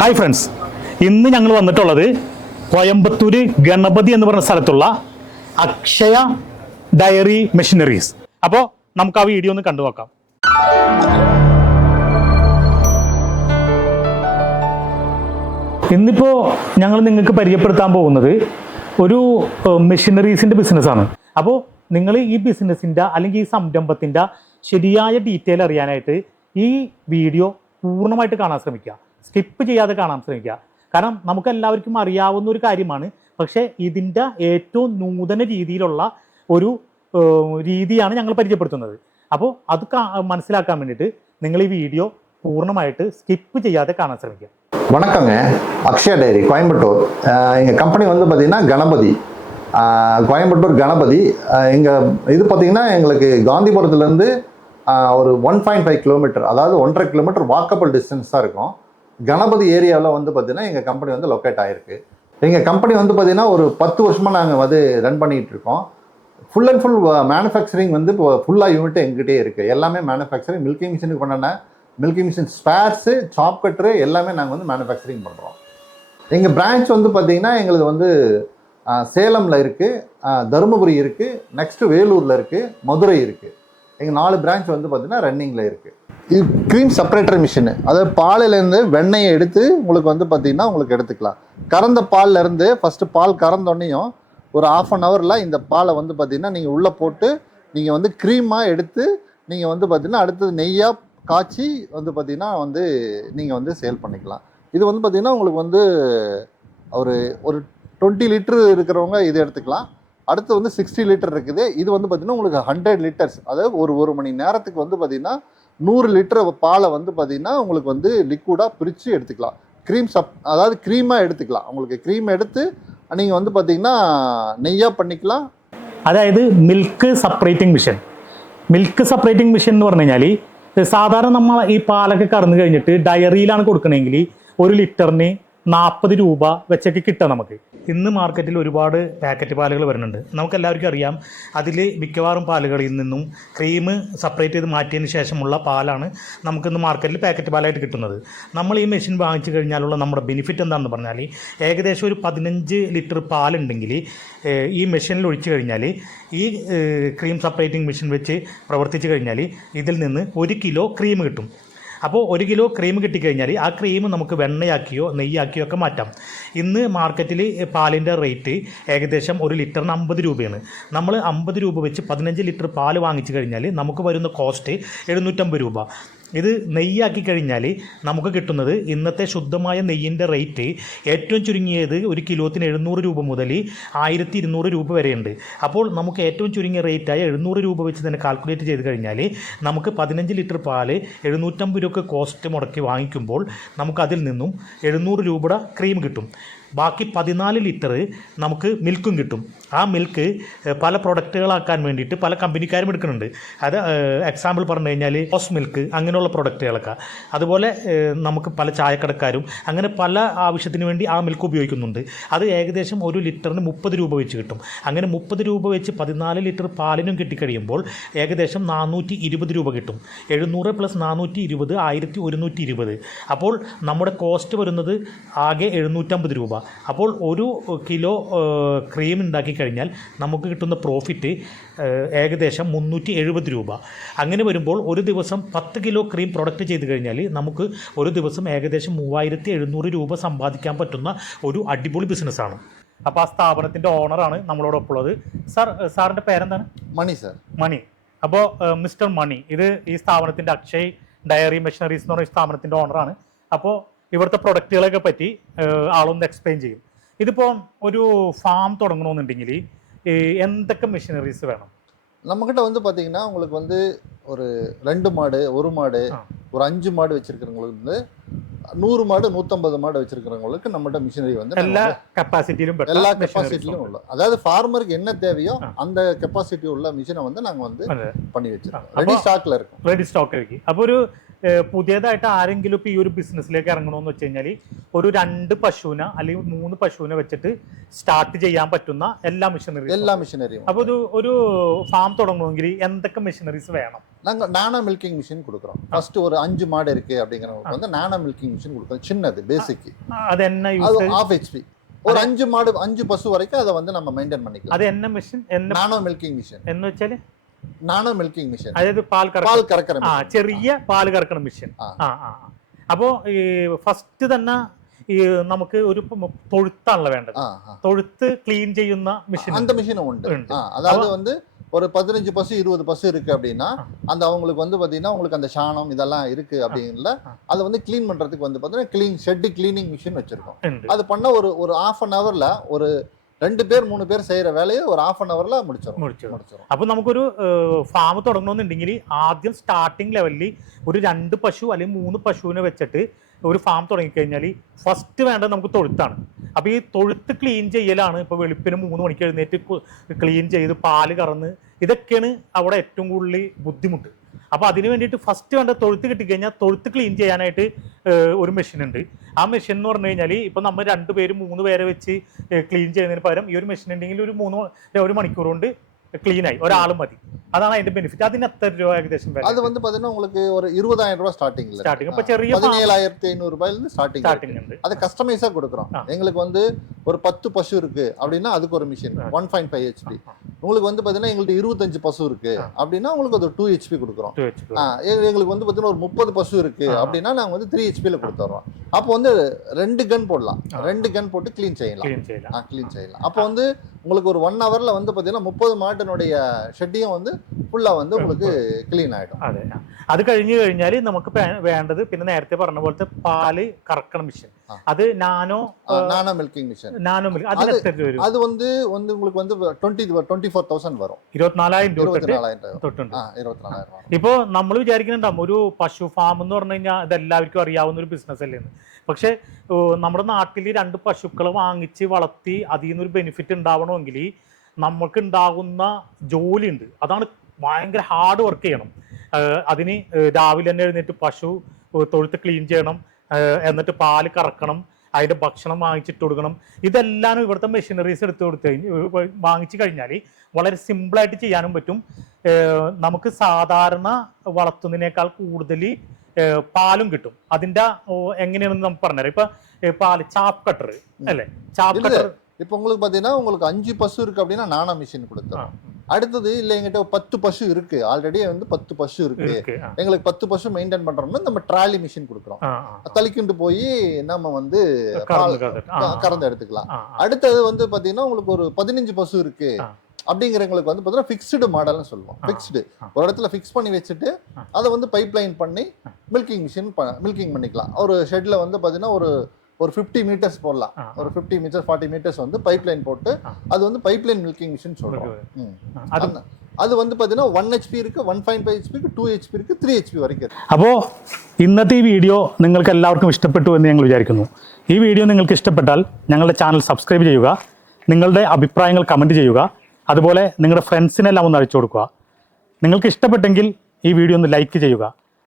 Hi friends ഇന്ന് ഞങ്ങൾ വന്നിട്ടുള്ളത് കോയമ്പത്തൂര് ഗണപതി എന്ന് പറഞ്ഞ സ്ഥലത്തുള്ള അക്ഷയ ഡയറി മെഷീനറീസ്. അപ്പോൾ നമുക്ക് ആ വീഡിയോ ഒന്ന് കണ്ടു നോക്കാം. ഇന്നിപ്പോൾ ഞങ്ങൾ നിങ്ങൾക്ക് പരിചയപ്പെടുത്താൻ പോകുന്നത് ഒരു മെഷീനറീസിന്റെ ബിസിനസ്സാണ് അപ്പോൾ നിങ്ങൾ ഈ ബിസിനസ്സിന്റെ അല്ലെങ്കിൽ ഈ സംരംഭത്തിന്റെ ശരിയായ ഡീറ്റെയിൽ അറിയാനായിട്ട് ഈ വീഡിയോ പൂർണമായിട്ട് കാണാൻ ശ്രമിക്കുക. സ്കിപ്പ് ചെയ്യാതെ കാണാൻ ശ്രമിക്കുക കാരണം നമുക്ക് എല്ലാവർക്കും അറിയാവുന്ന ഒരു കാര്യമാണ് പക്ഷേ ഇതിൻ്റെ ഏറ്റവും നൂതന രീതിയിലുള്ള ഒരു ഏഹ്, രീതിയാണ് ഞങ്ങൾ പരിചയപ്പെടുത്തുന്നത് അപ്പോൾ അത് കാ- മനസ്സിലാക്കാൻ വേണ്ടിയിട്ട് നിങ്ങൾ ഈ വീഡിയോ பூர்ணமாயிட்டு ஸ்கிப் செய்யாத காண ശ്രമിക്കുക வணக்கங்க அக்ஷயா டைரி கோயம்புத்தூர் எங்கள் கம்பெனி வந்து பார்த்திங்கன்னா கணபதி ஆஹ் கோயம்புத்தூர் கணபதி எங்கள் இது பார்த்திங்கன்னா எங்களுக்கு காந்திபுரத்துலேருந்து ஒரு ஒன் பாயிண்ட் ஃபைவ் கிலோமீட்டர் அதாவது ஒன்றரை கிலோமீட்டர் வாக்கபிள் டிஸ்டன்ஸ் தான் இருக்கும் கணபதி ஏரியாவில் வந்து பார்த்திங்கன்னா எங்கள் கம்பெனி வந்து லொக்கேட் ஆகிருக்கு எங்கள் கம்பெனி வந்து பார்த்திங்கன்னா ஒரு பத்து வருஷமாக நாங்கள் வந்து ரன் பண்ணிகிட்டு இருக்கோம். ஃபுல் அண்ட் ஃபுல் மேனுஃபேக்சரிங் வந்து இப்போ ஃபுல்லாக யூனிட் எங்கிட்டே இருக்குது எல்லாமே மேனுஃபேக்சரிங் மில்கிங் மிஷினுக்கு பண்ணன மில்கிங் மிஷின் ஸ்பேர்ஸு சாப் கட்ரு எல்லாமே நாங்கள் வந்து மேனுஃபேக்சரிங் பண்ணுறோம் எங்கள் பிரான்ச் வந்து பார்த்திங்கன்னா எங்களுக்கு வந்து சேலமில் இருக்குது தருமபுரி இருக்குது நெக்ஸ்ட்டு வேலூரில் இருக்குது மதுரை இருக்குது எங்கள் நாலு பிரான்ச் வந்து பார்த்திங்கன்னா ரன்னிங்கில் இருக்குது இது க்ரீம் செப்பரேட்டர் மிஷினு அதாவது பாலிலேருந்து வெண்ணெயை எடுத்து உங்களுக்கு வந்து பார்த்திங்கன்னா உங்களுக்கு எடுத்துக்கலாம். கறந்த பால்லேருந்து ஃபஸ்ட்டு பால் கறந்தோடனையும் ஒரு ஆஃப் அன் ஹவரில் இந்த பாலை வந்து பார்த்திங்கன்னா நீங்கள் உள்ளே போட்டு நீங்கள் வந்து க்ரீமாக எடுத்து நீங்கள் வந்து பார்த்திங்கன்னா அடுத்தது நெய்யாக காய்ச்சி வந்து பார்த்திங்கன்னா வந்து நீங்கள் வந்து சேல் பண்ணிக்கலாம். இது வந்து பார்த்திங்கன்னா உங்களுக்கு வந்து ஒரு ஒரு டுவெண்ட்டி லிட்ரு இருக்கிறவங்க இது எடுத்துக்கலாம். அடுத்து வந்து சிக்ஸ்டி லிட்டர் இருக்குது இது வந்து பார்த்திங்கன்னா உங்களுக்கு ஹண்ட்ரட் லிட்டர்ஸ் அதாவது ஒரு ஒரு மணி நேரத்துக்கு வந்து பார்த்திங்கன்னா நூறு லிட்டர் பாலை வந்து பார்த்திங்கன்னா உங்களுக்கு வந்து லிக்விடாக பிரித்து எடுத்துக்கலாம் க்ரீம் சப் அதாவது க்ரீமாக எடுத்துக்கலாம் உங்களுக்கு க்ரீம் எடுத்து நீங்கள் வந்து பார்த்திங்கன்னா நெய்யாக பண்ணிக்கலாம் അതായത് milk separating machine milk separating machine എന്ന് പറഞ്ഞു കഴിഞ്ഞാൽ സാധാരണ നമ്മൾ ഈ പാലൊക്കെ കറന്നു കഴിഞ്ഞിട്ട് ഡയറിയിലാണ് കൊടുക്കണമെങ്കിൽ ഒരു ലിറ്ററിന് നാൽപ്പത് രൂപ വെച്ചൊക്കെ കിട്ടുക നമുക്ക് ഇന്ന് മാർക്കറ്റിൽ ഒരുപാട് പാക്കറ്റ് പാലുകൾ വരുന്നുണ്ട്. നമുക്കെല്ലാവർക്കും അറിയാം അതിൽ മിക്കവാറും പാലുകളിൽ നിന്നും ക്രീം സെപ്പറേറ്റ് ചെയ്ത് മാറ്റിയതിന് ശേഷമുള്ള പാലാണ് നമുക്കിന്ന് മാർക്കറ്റിൽ പാക്കറ്റ് പാലായിട്ട് കിട്ടുന്നത്. നമ്മൾ ഈ മെഷീൻ വാങ്ങിച്ചു കഴിഞ്ഞാലുള്ള നമ്മുടെ ബെനിഫിറ്റ് എന്താണെന്ന് പറഞ്ഞാൽ ഏകദേശം ഒരു പതിനഞ്ച് ലിറ്റർ പാലുണ്ടെങ്കിൽ ഈ മെഷീനിൽ ഒഴിച്ചു കഴിഞ്ഞാൽ ഈ ക്രീം സെപ്പറേറ്റിംഗ് മെഷീൻ വെച്ച് പ്രവർത്തിച്ചു കഴിഞ്ഞാൽ ഇതിൽ നിന്ന് ഒരു കിലോ ക്രീം കിട്ടും. അപ്പോൾ ഒരു കിലോ ക്രീം കിട്ടിക്കഴിഞ്ഞാൽ ആ ക്രീം നമുക്ക് വെണ്ണയാക്കിയോ നെയ്യാക്കിയോ ഒക്കെ മാറ്റാം. ഇന്ന് മാർക്കറ്റിൽ പാലിന്റെ റേറ്റ് ഏകദേശം ഒരു ലിറ്ററിന് അമ്പത് രൂപയാണ്. നമ്മൾ അമ്പത് രൂപ വെച്ച് പതിനഞ്ച് ലിറ്റർ പാൽ വാങ്ങിച്ചു കഴിഞ്ഞാൽ നമുക്ക് വരുന്ന കോസ്റ്റ് എഴുന്നൂറ്റമ്പത് രൂപ. ഇത് നെയ്യാക്കി കഴിഞ്ഞാൽ നമുക്ക് കിട്ടുന്നത് ഇന്നത്തെ ശുദ്ധമായ നെയ്യിന്റെ റേറ്റ് ഏറ്റവും ചുരുങ്ങിയത് ഒരു കിലോത്തിന് എഴുന്നൂറ് രൂപ മുതൽ ആയിരത്തി ഇരുന്നൂറ് രൂപ വരെയുണ്ട്. അപ്പോൾ നമുക്ക് ഏറ്റവും ചുരുങ്ങിയ റേറ്റായ എഴുന്നൂറ് രൂപ വെച്ച് തന്നെ കാൽക്കുലേറ്റ് ചെയ്ത് കഴിഞ്ഞാൽ നമുക്ക് പതിനഞ്ച് ലിറ്റർ പാൽ എഴുന്നൂറ്റമ്പത് രൂപ കോസ്റ്റ് മുടക്കി വാങ്ങിക്കുമ്പോൾ നമുക്കതിൽ നിന്നും എഴുന്നൂറ് രൂപയുടെ ക്രീം കിട്ടും. ബാക്കി പതിനാല് ലിറ്റർ നമുക്ക് മിൽക്കും കിട്ടും. ആ മിൽക്ക് പല പ്രൊഡക്റ്റുകളാക്കാൻ വേണ്ടിയിട്ട് പല കമ്പനിക്കാരും എടുക്കുന്നുണ്ട്. അത് എക്സാമ്പിൾ പറഞ്ഞു കഴിഞ്ഞാൽ ഹോസ് മിൽക്ക് അങ്ങനെയുള്ള പ്രൊഡക്റ്റുകളൊക്കെ അതുപോലെ നമുക്ക് പല ചായക്കടക്കാരും അങ്ങനെ പല ആവശ്യത്തിന് വേണ്ടി ആ മിൽക്ക് ഉപയോഗിക്കുന്നുണ്ട്. അത് ഏകദേശം ഒരു ലിറ്ററിന് മുപ്പത് രൂപ വെച്ച് കിട്ടും. അങ്ങനെ മുപ്പത് രൂപ വെച്ച് പതിനാല് ലിറ്റർ പാലിനും കിട്ടിക്കഴിയുമ്പോൾ ഏകദേശം നാനൂറ്റി ഇരുപത് രൂപ കിട്ടും. എഴുന്നൂറ് പ്ലസ് നാനൂറ്റി ഇരുപത് ആയിരത്തി ഒരുന്നൂറ്റി ഇരുപത്. അപ്പോൾ നമ്മുടെ കോസ്റ്റ് വരുന്നത് ആകെ എഴുന്നൂറ്റമ്പത് രൂപ. അപ്പോൾ ഒരു കിലോ ക്രീം ഉണ്ടാക്കി കഴിഞ്ഞാൽ നമുക്ക് കിട്ടുന്ന പ്രോഫിറ്റ് ഏകദേശം മുന്നൂറ്റി എഴുപത് രൂപ. അങ്ങനെ വരുമ്പോൾ ഒരു ദിവസം പത്ത് കിലോ ക്രീം പ്രൊഡക്റ്റ് ചെയ്ത് കഴിഞ്ഞാൽ നമുക്ക് ഒരു ദിവസം ഏകദേശം മൂവായിരത്തി എഴുന്നൂറ് രൂപ സമ്പാദിക്കാൻ പറ്റുന്ന ഒരു അടിപൊളി ബിസിനസ്സാണ് അപ്പോൾ ആ സ്ഥാപനത്തിന്റെ ഓണറാണ് നമ്മളോടൊപ്പം ഉള്ളത്. സാർ സാറിന്റെ പേരെന്താണ്? മണി സാർ. മണി. അപ്പോൾ മിസ്റ്റർ മണി ഇത് ഈ സ്ഥാപനത്തിന്റെ അക്ഷയ് ഡയറി മെഷീനറീസ് എന്ന് പറയുന്ന സ്ഥാപനത്തിന്റെ ഓണറാണ് അപ്പോൾ ഇവിടുത്തെ പ്രൊഡക്റ്റുകളെയൊക്കെ പറ്റി ആളൊന്ന് എക്സ്പ്ലെയിൻ ചെയ്യും. ഇതിപ്പോൾ ഒരു ഫാം തുടങ്ങണമെന്നുണ്ടെങ്കിൽ ഈ എന്തൊക്കെ മെഷീനറീസ് വേണം நம்மக்கிட்ட வந்து பார்த்தீங்கன்னா உங்களுக்கு வந்து ஒரு ரெண்டு மாடு ஒரு மாடு ஆ. ஒரு அஞ்சு மாடு வச்சிருக்கிறவங்களுக்கு வந்து நூறு மாடு நூற்றம்பது மாடு வச்சிருக்கிறவங்களுக்கு நம்மகிட்ட மிஷினரி வந்து நாங்க എല്ലാ வந்து കപ്പാസിറ്റിയിലും പെട്ട எல்லா machineries கெப்பாசிட்டிலும் ഉണ്ട്. உள்ள அதாவது ஃபார்மருக்கு என்ன தேவையோ ஆ. அந்த கெப்பாசிட்டி உள்ள மிஷினை வந்து நாங்கள் வந்து അതെ பண்ணி வச்சிருக்கோம் அப்போ- ரெடி ஸ்டாக்ல இருக்கும் റെഡി സ്റ്റോക്ക് ആക്കി അപ്പോൾ ഒരു ഏഹ്, പുതിയതായിട്ട് ആരെങ്കിലും ഇപ്പൊ ഈ ഒരു ബിസിനസ്സിലേക്ക് ഇറങ്ങണമെന്ന് വെച്ച് കഴിഞ്ഞാൽ ഒരു രണ്ട് പശുവിനെ അല്ലെങ്കിൽ മൂന്ന് പശുവിനെ വെച്ചിട്ട് സ്റ്റാർട്ട് ചെയ്യാൻ പറ്റുന്ന എല്ലാ മെഷീനറീസ് எல்லா மிஷினரியும் അപ്പൊ ഒരു ഒരു ഫാം തുടങ്ങണമെങ്കിൽ എന്തൊക്കെ മെഷീനറീസ് വേണം நாங்க நானோ மில்கிங் மிஷின் கொடுக்குறோம் ஃபர்ஸ்ட் ஒரு அஞ்சு மாடு இருக்கு அப்படிங்கிறவங்களுக்கு வந்து நானோ மில்கிங் மிஷின் கொடுக்குறோம் சின்னது பேசிக் അത് എന്നെ அது യൂസ് ஆஃப் ஹெச்பி ஒரு அஞ்சு மாடு அஞ்சு பசு வரைக்கும் அதை வந்து நம்ம மெயின்டைன் பண்ணிக்கலாம் അത് എന്നെ മെഷീൻ എന്നെ நானோ மில்கிங் மிஷின் എന്ന് വെച്ചാല് நானோ மில்கிங் மிஷின் അതായത് പാൽ കറ பால் கறக்கிற ആ machine. ചെറിയ പാല് കറക്കണ മെഷീൻ ആ. ആ ആ ആ. അപ്പോ ഈ ഫസ്റ്റ് തന്നെ ഈ നമുക്ക് ഒരു പ- തൊഴുത്താണല്ലോ വേണ്ടത് ஆ, ஆ. തൊഴുത്ത് ക്ലീൻ ചെയ്യുന്ന മെഷീൻ அந்த மிஷினும் உண்டு உண்டு. ஆ, அதாவது வந்து ஒரு பதினஞ்சு பசு இருபது பசு இருக்கு அப்படின்னா அந்த அவங்களுக்கு வந்து பாத்தீங்கன்னா உங்களுக்கு அந்த சாணம் இதெல்லாம் இருக்கு அப்படிங்கல ஆ. அதை வந்து க்ளீன் பண்றதுக்கு வந்து பாத்தீங்கன்னா க்ளீன் ஷெட் கிளீனிங் மிஷின் வச்சிருக்கோம் ഉണ്ട് அது பண்ண ஒரு ஒரு half அன் ஹவர்ல ஒரு ரெண்டு பேர் மூணு பேர் செய்யற வேலையை ஒரு half அன் ஹவர்ல முடிச்சிடும் മുറിച്ചു முடிச்சிடும் അപ്പൊ നമുക്കൊരു ഫാം തുടങ്ങണമെന്നുണ്ടെങ്കിൽ ആദ്യം സ്റ്റാർട്ടിംഗ് ലെവലിൽ ഒരു രണ്ട് പശു അല്ലെങ്കിൽ മൂന്ന് പശുവിനെ വെച്ചിട്ട് ഒരു ഫാം തുടങ്ങിക്കഴിഞ്ഞാൽ ഫസ്റ്റ് വേണ്ടത് നമുക്ക് തൊഴുത്താണ് അപ്പൊ ഈ തൊഴുത്ത് ക്ലീൻ ചെയ്യലാണ് ഇപ്പൊ വെളുപ്പിന് മൂന്ന് മണിക്ക് എഴുന്നേറ്റ് ക്ലീൻ ചെയ്ത് പാല് കറന്ന് ഇതൊക്കെയാണ് അവിടെ ഏറ്റവും കൂടുതൽ ബുദ്ധിമുട്ട് അപ്പൊ അതിന് വേണ്ടിയിട്ട് ഫസ്റ്റ് വേണ്ട തൊഴുത്ത് കിട്ടിക്കഴിഞ്ഞാൽ തൊഴുത്ത് ക്ലീൻ ചെയ്യാനായിട്ട് ഒരു മെഷീൻ ഉണ്ട്. ആ മെഷീൻ എന്ന് പറഞ്ഞു കഴിഞ്ഞാൽ ഇപ്പൊ നമ്മൾ രണ്ട് മൂന്ന് പേരെ വെച്ച് ക്ലീൻ ചെയ്യുന്നതിന് പകരം ഈ ഒരു മെഷീൻ ഉണ്ടെങ്കിൽ ഒരു മൂന്ന് ഒരു മണിക്കൂർ കൊണ്ട് ക്ലീനായി ഒരാൾ മതി അതാണ് അതിന്റെ ബെനിഫിറ്റ് അതിന് എത്ര രൂപ ഏകദേശം അത് வந்து பாத்தீங்கன்னா உங்களுக்கு ஒரு இருபதாயிரம் ரூபாய் ஸ்டார்டிங்ல ஸ்டார்டிங் இப்போ ചെറിയ பதினேழாயிரத்தி ஐநூறு ரூபாயிலிருந்து ஸ்டார்டிங் ஸ்டார்டிங் அது അത് കസ്റ്റമൈസാ കൊടുക്കുறோம் எங்களுக்கு வந்து ஒரு பத்து பசு இருக்கு அப்படின்னா அதுக்கு ஒரு machine one point five HP உங்களுக்கு வந்து பாத்தீங்கன்னா எங்களுக்கு இருபத்தஞ்சு பசு இருக்கு அப்படின்னா உங்களுக்கு அது டூ ஹெச்பி கொடுக்குறோம். எங்களுக்கு வந்து பாத்தீங்கன்னா ஒரு முப்பது பசு இருக்கு அப்படின்னா நாங்க வந்து த்ரீ ஹெச்பியில கொடுத்துறோம். அப்போ வந்து ரெண்டு கன் போடலாம். ரெண்டு கன் போட்டு கிளீன் செய்யலாம். கிளீன் செய்யலாம். அப்போ வந்து உங்களுக்கு ஒரு ஒன் ஹவர்ல வந்து பாத்தீங்கன்னா முப்பது மாட்டு மாட்டினுடைய ஷெட்டையும் வந்து ஃபுல்லா வந்து உங்களுக்கு க்ளீன் ஆயிடும் അതെ ആ. അത് കഴിഞ്ഞ് കഴിഞ്ഞാൽ നമുക്ക് പേ- വേണ്ടത് പിന്നെ നേരത്തെ പറഞ്ഞ പോലത്തെ പാല് കറക്കണ മെഷീൻ ആ. അത് nano nano milking machine nano milk അതിന് എത്ര രൂപ വരും அது வந்து வந்து உங்களுக்கு வந்து டுவெண்ட்டி டுவெண்ட்டி ஃபோர் தௌசண்ட் வரும் ഇരുപത്തിനാലായിരം രൂപ இருபத்தி തൊട്ട് நாலாயிரம் തൊട്ടുണ്ട് ஆ இருபத்தி நாலாயிரம் வரும் ഇപ്പോ നമ്മൾ വിചാരിക്കുന്നുണ്ടാവും ഒരു പശു ഫാം എന്ന് പറഞ്ഞു കഴിഞ്ഞാൽ ഇത് എല്ലാവർക്കും അറിയാവുന്ന ഒരു ബിസിനസ് അല്ലേ എന്ന് പക്ഷെ ഏഹ്, നമ്മുടെ നാട്ടിൽ രണ്ട് പശുക്കളെ വാങ്ങിച്ച് വളർത്തി അതിൽ നിന്നൊരു ബെനിഫിറ്റ് ഉണ്ടാവണമെങ്കിൽ നമുക്കുണ്ടാകുന്ന ജോലിയുണ്ട്. അതാണ് ഭയങ്കര ഹാർഡ് വർക്ക് ചെയ്യണം. അതിന് രാവിലെ തന്നെ എഴുന്നേറ്റ് പശു തൊഴുത്ത് ക്ലീൻ ചെയ്യണം എന്നിട്ട് പാൽ കറക്കണം അതിന്റെ ഭക്ഷണം വാങ്ങിച്ചിട്ട് കൊടുക്കണം. ഇതെല്ലാം ഇവിടുത്തെ മെഷീനറീസ് എടുത്തു കൊടുത്തു കഴിഞ്ഞ് വാങ്ങിച്ചു കഴിഞ്ഞാൽ വളരെ സിമ്പിളായിട്ട് ചെയ്യാനും പറ്റും. നമുക്ക് സാധാരണ വളർത്തുന്നതിനേക്കാൾ കൂടുതൽ പാലും കിട്ടും. അതിന്റെ എങ്ങനെയാണെന്ന് നമുക്ക് പറഞ്ഞുതരാം. ഇപ്പം പാൽ ചാപ്പ് കട്ടർ അല്ലേ? ചാപ്പ് കട്ടർ இப்போ உங்களுக்கு பாத்தீங்கன்னா உங்களுக்கு அஞ்சு பசு இருக்கு அப்படின்னா நானா மிஷின் கொடுத்துரும் அடுத்தது இல்ல எங்கிட்ட பத்து பசு இருக்கு. ஆல்ரெடி வந்து பத்து பசு இருக்கு. எங்களுக்கு பத்து பசு மெயின்டைன் பண்றோம்னா நம்ம ட்ராலி மிஷின் கொடுக்குறோம். தளிக்கிண்டு போய் நம்ம வந்து கறந்து எடுத்துக்கலாம். அடுத்தது வந்து பாத்தீங்கன்னா உங்களுக்கு ஒரு பதினஞ்சு பசு இருக்கு. அப்படிங்கிறவங்களுக்கு வந்து பாத்தீங்கன்னா ஃபிக்ஸ்டு மாடல்னு சொல்லுவோம். ஃபிக்ஸ்டு. ஒரு இடத்துல ஃபிக்ஸ் பண்ணி வச்சுட்டு. அதை வந்து பைப் லைன் பண்ணி மில்கிங் மிஷின் மில்கிங் பண்ணிக்கலாம். ஒரு ஷெட்ல வந்து பாத்தீங்கன்னா ஒரு ஒரு ஃபிஃப்டி மீட்டர்ஸ் போடலாம் ஆ. ஒரு ஃபிஃப்டி மீட்டர்ஸ் ஃபார்ட்டி மீட்டர்ஸ் வந்து பைப் லைன் போட்டு ஆ. அது வந்து பைப் லைன் மில்கிங் மிஷின் சொல்றோம் ம். അത് அந்த- அது வந்து பாத்தீங்கன்னா ஒன் ஹெச்பி இருக்கு ஒன் பாயிண்ட் ஃபைவ் ஹெச்பி இருக்கு டூ ஹெச்பி இருக்கு த்ரீ ஹெச்பி வரைக்கும் இருக்கு അപ്പോൾ ഇന്നത്തെ ഈ വീഡിയോ നിങ്ങൾക്ക് എല്ലാവർക്കും ഇഷ്ടപ്പെട്ടു എന്ന് ഞങ്ങൾ വിചാരിക്കുന്നു ഈ വീഡിയോ നിങ്ങൾക്ക് ഇഷ്ടപ്പെട്ടാൽ ഞങ്ങളുടെ ചാനൽ സബ്സ്ക്രൈബ് ചെയ്യുക നിങ്ങളുടെ അഭിപ്രായങ്ങൾ കമൻറ്റ് ചെയ്യുക അതുപോലെ നിങ്ങളുടെ ഫ്രണ്ട്സിനെല്ലാം ഒന്ന് അയച്ചു കൊടുക്കുക നിങ്ങൾക്ക് ഇഷ്ടപ്പെട്ടെങ്കിൽ ഈ വീഡിയോ ഒന്ന് ലൈക്ക് ചെയ്യുക